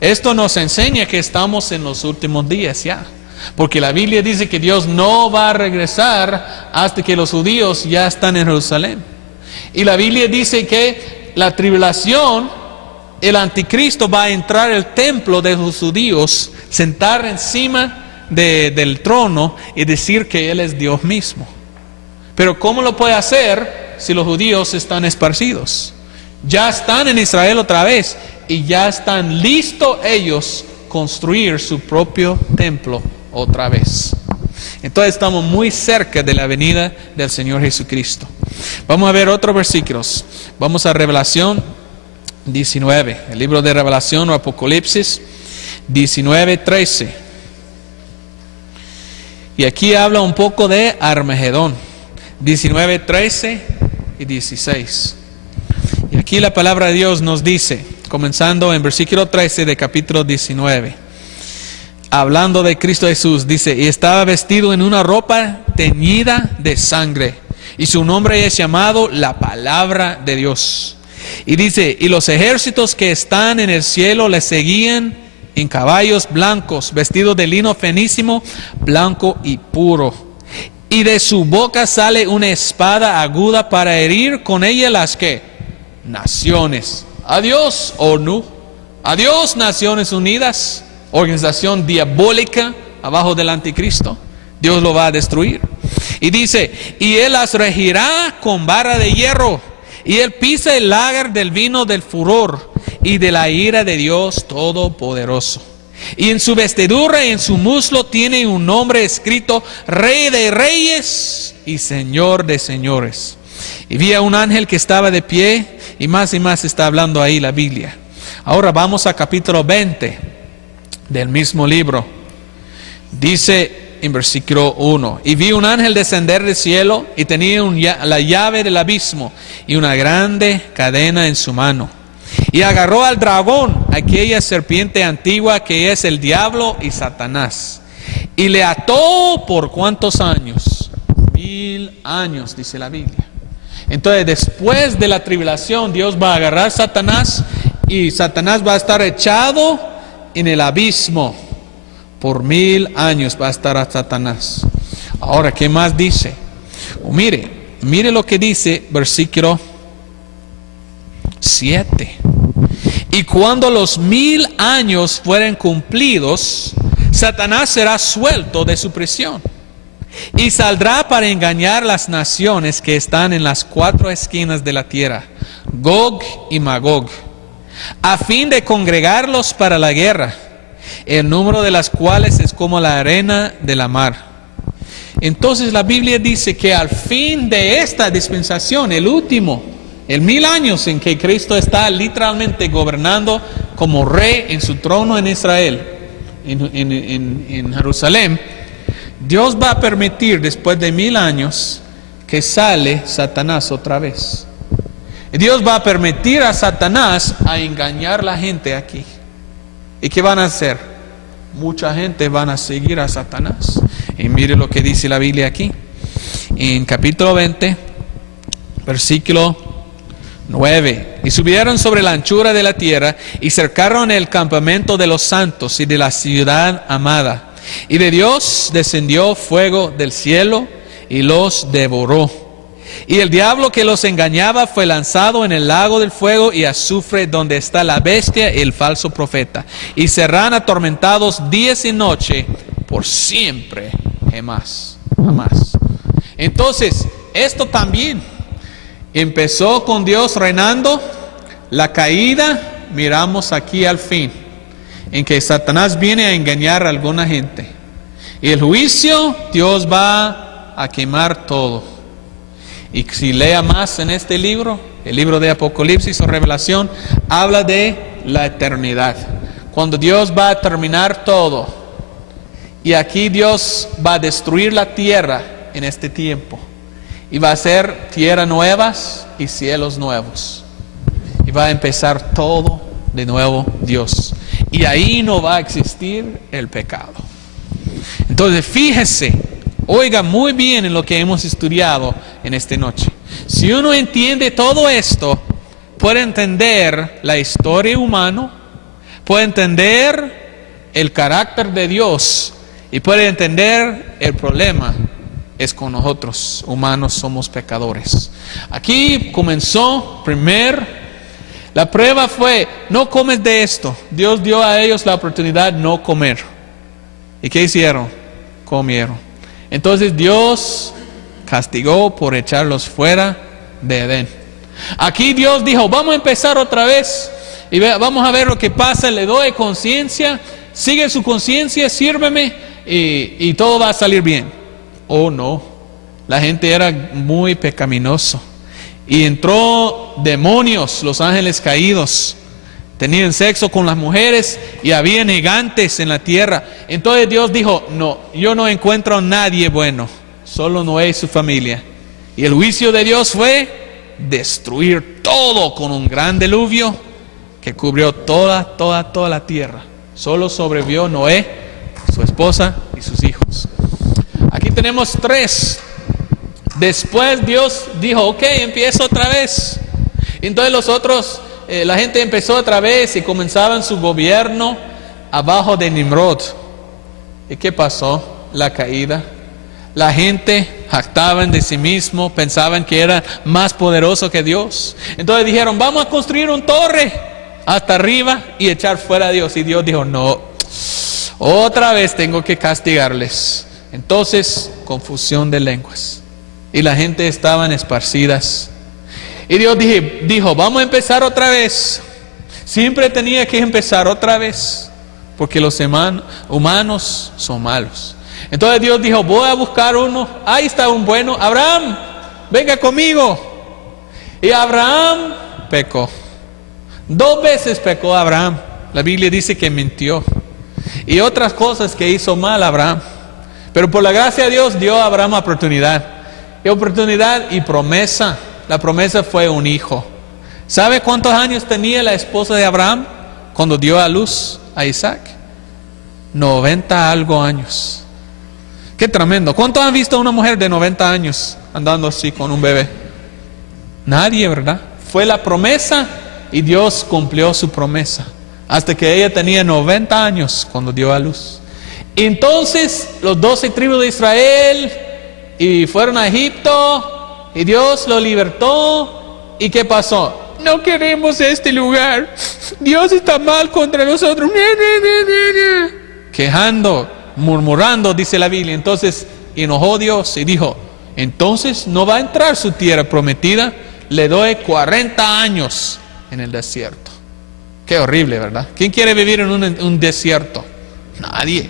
Esto nos enseña que estamos en los últimos días ya. Porque la Biblia dice que Dios no va a regresar hasta que los judíos ya están en Jerusalén. Y la Biblia dice que la tribulación, el anticristo va a entrar al templo de los judíos, sentar encima del trono y decir que Él es Dios mismo. Pero ¿cómo lo puede hacer si los judíos están esparcidos? Ya están en Israel otra vez y ya están listos ellos construir su propio templo otra vez. Entonces estamos muy cerca de la venida del Señor Jesucristo. Vamos a ver otros versículos. Vamos a Revelación 19, el libro de Revelación o Apocalipsis 19:13. Y aquí habla un poco de Armagedón, 19:13 y 16. Y aquí la palabra de Dios nos dice, comenzando en versículo 13 de capítulo 19, hablando de Cristo Jesús, dice: y estaba vestido en una ropa teñida de sangre, y su nombre es llamado la Palabra de Dios. Y dice: y los ejércitos que están en el cielo le seguían en caballos blancos, vestidos de lino finísimo, blanco y puro. Y de su boca sale una espada aguda para herir con ella las que naciones. Adiós, ONU. Adiós, Naciones Unidas, organización diabólica abajo del anticristo. Dios lo va a destruir. Y dice: y Él las regirá con vara de hierro, y Él pisa el lagar del vino del furor y de la ira de Dios Todopoderoso. Y en su vestidura y en su muslo tiene un nombre escrito: Rey de Reyes y Señor de Señores. Y vi a un ángel que estaba de pie, y más está hablando ahí la Biblia. Ahora vamos a capítulo 20 del mismo libro. Dice en versículo 1: y vi un ángel descender del cielo, y tenía la llave del abismo y una grande cadena en su mano. Y agarró al dragón, aquella serpiente antigua que es el diablo y Satanás, y le ató por ¿cuántos años? 1000 años, dice la Biblia. Entonces, después de la tribulación, Dios va a agarrar a Satanás, y Satanás va a estar echado en el abismo. Por 1000 años va a estar a Satanás. Ahora, ¿qué más dice? Mire lo que dice versículo 7. Y cuando los 1000 años fueren cumplidos, Satanás será suelto de su prisión y saldrá para engañar las naciones que están en las 4 esquinas de la tierra, Gog y Magog, a fin de congregarlos para la guerra, el número de las cuales es como la arena de la mar. Entonces la Biblia dice que al fin de esta dispensación, el último, el 1000 años en que Cristo está literalmente gobernando como rey en su trono en Israel, en Jerusalén, Dios va a permitir después de 1000 años que sale Satanás otra vez. Dios va a permitir a Satanás a engañar a la gente aquí. ¿Y qué van a hacer? Mucha gente van a seguir a Satanás. Y mire lo que dice la Biblia aquí. En capítulo 20, versículo 9. Y subieron sobre la anchura de la tierra y cercaron el campamento de los santos y de la ciudad amada. Y de Dios descendió fuego del cielo y los devoró. Y el diablo que los engañaba fue lanzado en el lago del fuego y azufre, donde está la bestia y el falso profeta. Y serán atormentados días y noche por siempre, jamás. Entonces, esto también empezó con Dios reinando. La caída, miramos aquí al fin, en que Satanás viene a engañar a alguna gente. Y el juicio, Dios va a quemar todo. Y si lea más en este libro, el libro de Apocalipsis o Revelación, habla de la eternidad, cuando Dios va a terminar todo. Y aquí Dios va a destruir la tierra en este tiempo. Y va a hacer tierras nuevas y cielos nuevos. Y va a empezar todo de nuevo Dios. Y ahí no va a existir el pecado. Entonces fíjese, oiga muy bien en lo que hemos estudiado en esta noche. Si uno entiende todo esto, puede entender la historia humana, puede entender el carácter de Dios y puede entender el problema es con nosotros, humanos, somos pecadores. Aquí comenzó la prueba fue, no comes de esto. Dios dio a ellos la oportunidad de no comer. ¿Y qué hicieron? Comieron. Entonces Dios castigó por echarlos fuera de Edén. Aquí Dios dijo, vamos a empezar otra vez y vamos a ver lo que pasa. Le doy conciencia, sigue su conciencia, sírveme y todo va a salir bien. Oh no, la gente era muy pecaminoso y entró demonios, los ángeles caídos. Tenían sexo con las mujeres y había gigantes en la tierra. Entonces Dios dijo, no, yo no encuentro a nadie bueno, solo Noé y su familia. Y el juicio de Dios fue destruir todo con un gran diluvio que cubrió toda la tierra. Solo sobrevivió Noé, su esposa y sus hijos. Aquí tenemos 3. Después Dios dijo, ok, empiezo otra vez. Entonces los otros... la gente empezó otra vez y comenzaban su gobierno abajo de Nimrod. ¿Y qué pasó? La caída. La gente jactaban de sí mismo, pensaban que era más poderoso que Dios. Entonces dijeron, vamos a construir una torre hasta arriba y echar fuera a Dios. Y Dios dijo, no, otra vez tengo que castigarles. Entonces, confusión de lenguas. Y la gente estaban esparcidas. Y Dios dijo, vamos a empezar otra vez. Siempre tenía que empezar otra vez, porque los humanos son malos. Entonces Dios dijo, voy a buscar uno. Ahí está un bueno, Abraham, venga conmigo. Y Abraham pecó. 2 veces pecó Abraham. La Biblia dice que mintió. Y otras cosas que hizo mal Abraham. Pero por la gracia de Dios dio a Abraham oportunidad. Y oportunidad y promesa. La promesa fue un hijo. ¿Sabe cuántos años tenía la esposa de Abraham cuando dio a luz a Isaac? 90 algo años. Qué tremendo. ¿Cuántos han visto a una mujer de 90 años andando así con un bebé? Nadie, ¿verdad? Fue la promesa y Dios cumplió su promesa. Hasta que ella tenía 90 años cuando dio a luz. Entonces los 12 tribus de Israel y fueron a Egipto. Y Dios lo libertó. ¿Y qué pasó? No queremos este lugar. Dios está mal contra nosotros. Quejando, murmurando, dice la Biblia. Entonces enojó Dios y dijo, entonces no va a entrar su tierra prometida. Le doy 40 años en el desierto. Qué horrible, ¿verdad? ¿Quién quiere vivir en un desierto? Nadie.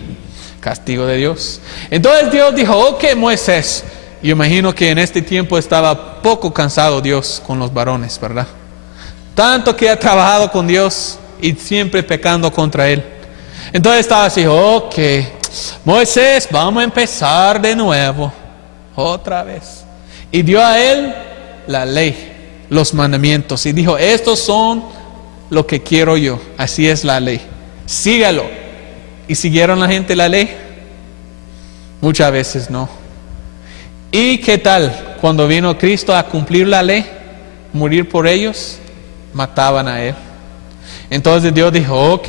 castigo de Dios. Entonces Dios dijo, ok, Moisés. Yo imagino que en este tiempo estaba poco cansado Dios con los varones, ¿verdad? Tanto que ha trabajado con Dios y siempre pecando contra Él. Entonces estaba así, ok, Moisés, vamos a empezar de nuevo, otra vez. Y dio a él la ley, los mandamientos. Y dijo, estos son lo que quiero yo, así es la ley, sígalo. ¿Y siguieron la gente la ley? Muchas veces no. ¿Y qué tal? Cuando vino Cristo a cumplir la ley, morir por ellos, mataban a Él. Entonces Dios dijo, ok,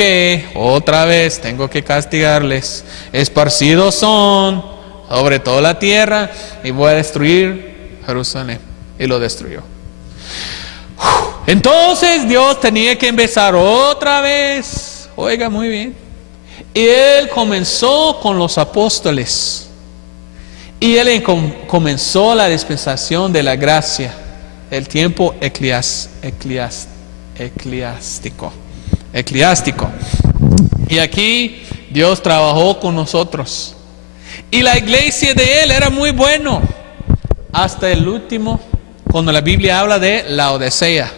otra vez tengo que castigarles. Esparcidos son sobre toda la tierra y voy a destruir Jerusalén. Y lo destruyó. Entonces Dios tenía que empezar otra vez. Oiga, muy bien. Y Él comenzó con los apóstoles. Y Él comenzó la dispensación de la gracia, el tiempo eclesiástico. Y aquí Dios trabajó con nosotros. Y la iglesia de Él era muy bueno. Hasta el último, cuando la Biblia habla de Laodicea,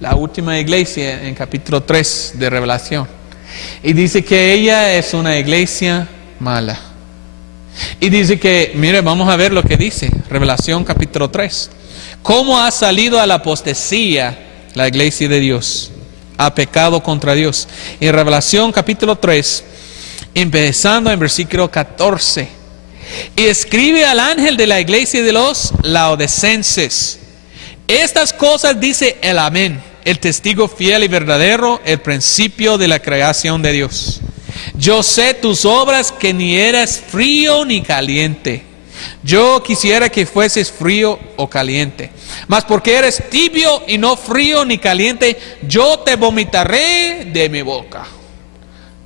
la última iglesia en capítulo 3 de Revelación. Y dice que ella es una iglesia mala. Y dice que, mire, vamos a ver lo que dice, Revelación capítulo 3. ¿Cómo ha salido a la apostasía la iglesia de Dios? Ha pecado contra Dios. En Revelación capítulo 3, empezando en versículo 14. Y escribe al ángel de la iglesia de los laodicenses. Estas cosas dice el Amén, el testigo fiel y verdadero, el principio de la creación de Dios. Yo sé tus obras, que ni eres frío ni caliente. Yo quisiera que fueses frío o caliente. Mas porque eres tibio y no frío ni caliente, yo te vomitaré de mi boca.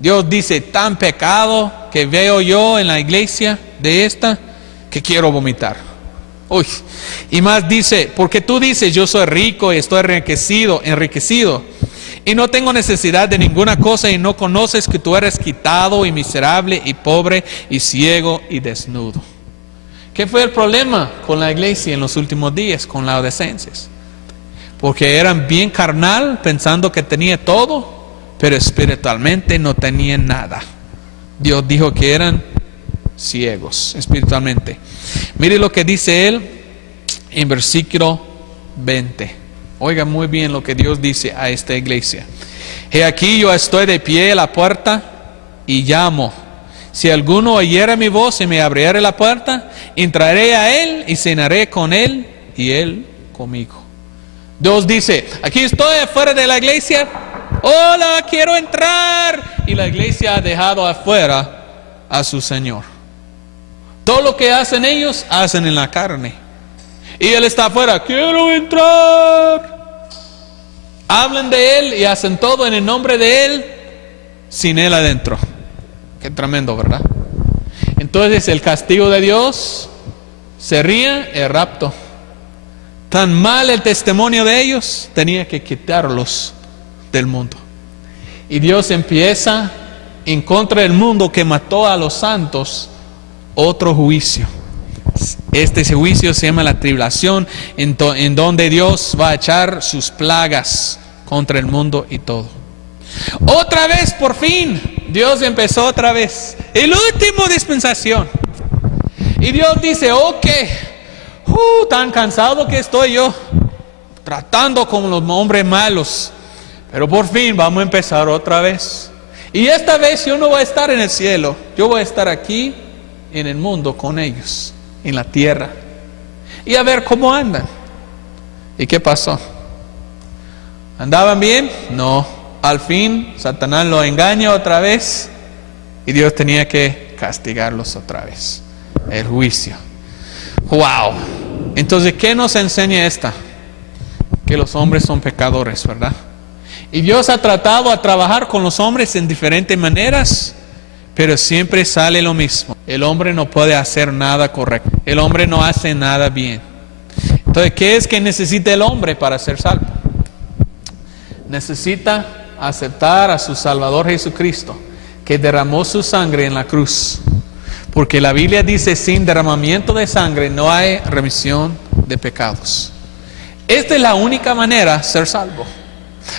Dios dice, tan pecado que veo yo en la iglesia de esta, que quiero vomitar. Uy. Y más dice, porque tú dices, yo soy rico y estoy enriquecido. Y no tengo necesidad de ninguna cosa, y no conoces que tú eres quitado y miserable y pobre y ciego y desnudo. ¿Qué fue el problema con la iglesia en los últimos días, con los laodicenses? Porque eran bien carnal, pensando que tenía todo, pero espiritualmente no tenían nada. Dios dijo que eran ciegos espiritualmente. Mire lo que dice Él en versículo 20. Oiga muy bien lo que Dios dice a esta iglesia. He aquí yo estoy de pie a la puerta y llamo. Si alguno oyera mi voz y me abriere la puerta, entraré a él y cenaré con él y él conmigo. Dios dice, aquí estoy afuera de la iglesia. Hola, quiero entrar. Y la iglesia ha dejado afuera a su Señor. Todo lo que hacen ellos, hacen en la carne. Y Él está afuera, quiero entrar. Hablan de Él y hacen todo en el nombre de Él, sin Él adentro. Qué tremendo, ¿verdad? Entonces el castigo de Dios sería el rapto. Tan mal el testimonio de ellos, tenía que quitarlos del mundo. Y Dios empieza en contra del mundo que mató a los santos, otro juicio. Este juicio se llama la tribulación, en donde Dios va a echar sus plagas contra el mundo y todo. Otra vez, por fin, Dios empezó otra vez. El último dispensación. Y Dios dice, ok, tan cansado que estoy yo, tratando con los hombres malos. Pero por fin vamos a empezar otra vez. Y esta vez yo no voy a estar en el cielo, yo voy a estar aquí en el mundo con ellos, en la tierra, y a ver cómo andan. ¿Y qué pasó? ¿Andaban bien? No. Al fin Satanás lo engaña otra vez y Dios tenía que castigarlos otra vez. El juicio. Wow. Entonces, ¿qué nos enseña esta? Que los hombres son pecadores, ¿verdad? Y Dios ha tratado a trabajar con los hombres en diferentes maneras, pero siempre sale lo mismo. El hombre no puede hacer nada correcto. El hombre no hace nada bien. Entonces, ¿qué es que necesita el hombre para ser salvo? Necesita aceptar a su Salvador Jesucristo, que derramó su sangre en la cruz Porque la Biblia dice, sin derramamiento de sangre no hay remisión de pecados. Esta es la única manera de ser salvo.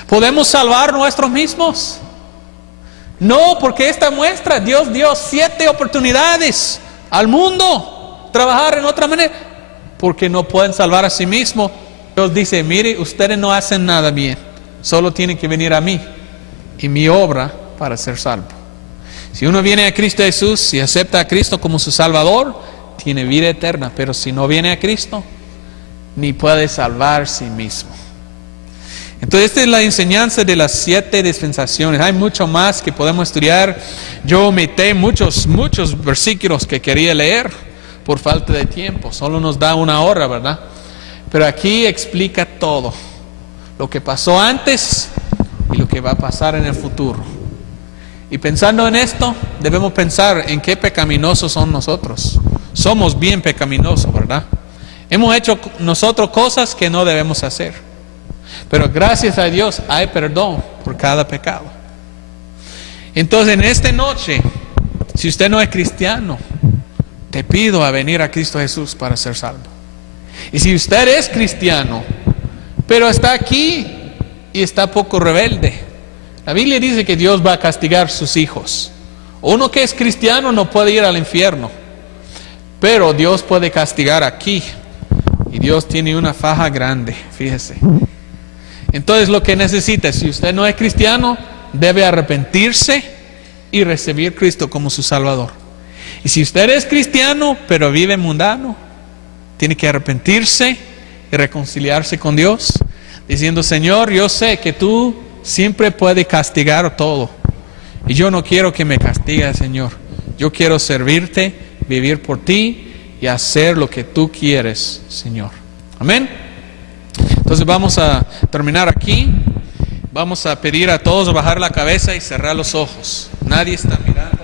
¿Podemos salvar nosotros mismos? No, porque esta muestra, Dios dio 7 oportunidades al mundo trabajar en otra manera, porque no pueden salvar a sí mismos. Dios dice, mire, ustedes no hacen nada bien, solo tienen que venir a mí y mi obra para ser salvo. Si uno viene a Cristo Jesús y acepta a Cristo como su Salvador, tiene vida eterna, pero si no viene a Cristo, ni puede salvar a sí mismo. Entonces esta es la enseñanza de las 7 dispensaciones. Hay mucho más que podemos estudiar. Yo omité muchos versículos que quería leer por falta de tiempo. Solo nos da 1 hora, ¿verdad? Pero aquí explica todo. Lo que pasó antes y lo que va a pasar en el futuro. Y pensando en esto, debemos pensar en qué pecaminosos son nosotros. Somos bien pecaminosos, ¿verdad? Hemos hecho nosotros cosas que no debemos hacer. Pero gracias a Dios hay perdón por cada pecado. Entonces en esta noche, si usted no es cristiano, te pido a venir a Cristo Jesús para ser salvo. Y si usted es cristiano, pero está aquí y está poco rebelde, la Biblia dice que Dios va a castigar a sus hijos. Uno que es cristiano no puede ir al infierno, pero Dios puede castigar aquí. Y Dios tiene una faja grande, fíjese. Entonces lo que necesita, si usted no es cristiano, debe arrepentirse y recibir a Cristo como su Salvador. Y si usted es cristiano, pero vive mundano, tiene que arrepentirse y reconciliarse con Dios, diciendo, Señor, yo sé que tú siempre puedes castigar todo. Y yo no quiero que me castigue, Señor. Yo quiero servirte, vivir por ti y hacer lo que tú quieres, Señor. Amén. Entonces vamos a terminar aquí. Vamos a pedir a todos bajar la cabeza y cerrar los ojos. Nadie está mirando.